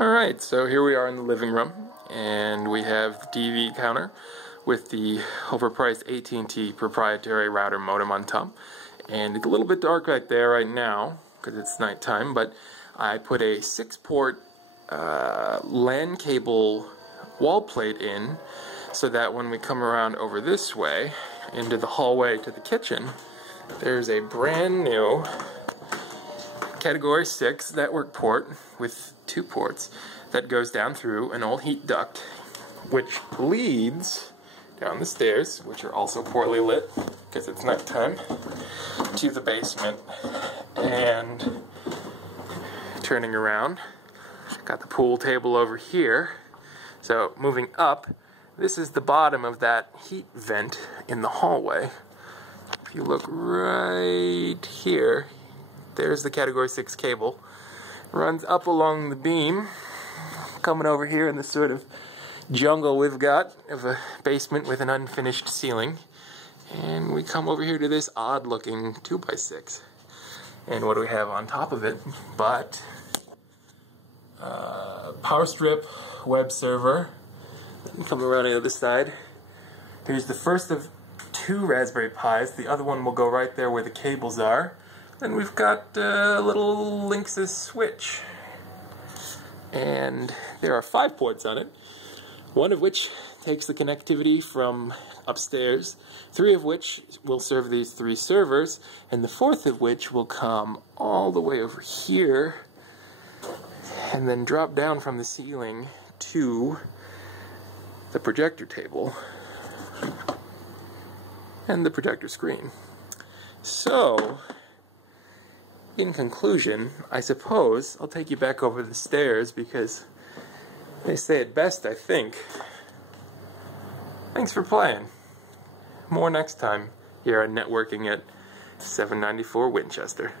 Alright, so here we are in the living room, and we have the TV counter with the overpriced AT&T proprietary router modem on top. And it's a little bit dark right there right now, because it's nighttime, but I put a 6-port LAN cable wall plate in, so that when we come around over this way, into the hallway to the kitchen, there's a brand new Category 6 network port with 2 ports that goes down through an old heat duct, which leads down the stairs, which are also poorly lit because it's nighttime, to the basement. And turning around, got the pool table over here. So moving up, this is the bottom of that heat vent in the hallway. If you look right here, there's the Category 6 cable. Runs up along the beam, coming over here in this sort of jungle we've got of a basement with an unfinished ceiling. And we come over here to this odd looking 2x6. And what do we have on top of it but power strip, web server. Come around the other side. Here's the first of 2 Raspberry Pis. The other one will go right there where the cables are. Then we've got a little Linksys switch. And there are 5 ports on it. 1 of which takes the connectivity from upstairs, 3 of which will serve these 3 servers, and the 4th of which will come all the way over here and then drop down from the ceiling to the projector table and the projector screen. So, in conclusion, I suppose I'll take you back over the stairs because they say it best, I think. Thanks for playing. More next time here on Networking at 794 Winchester.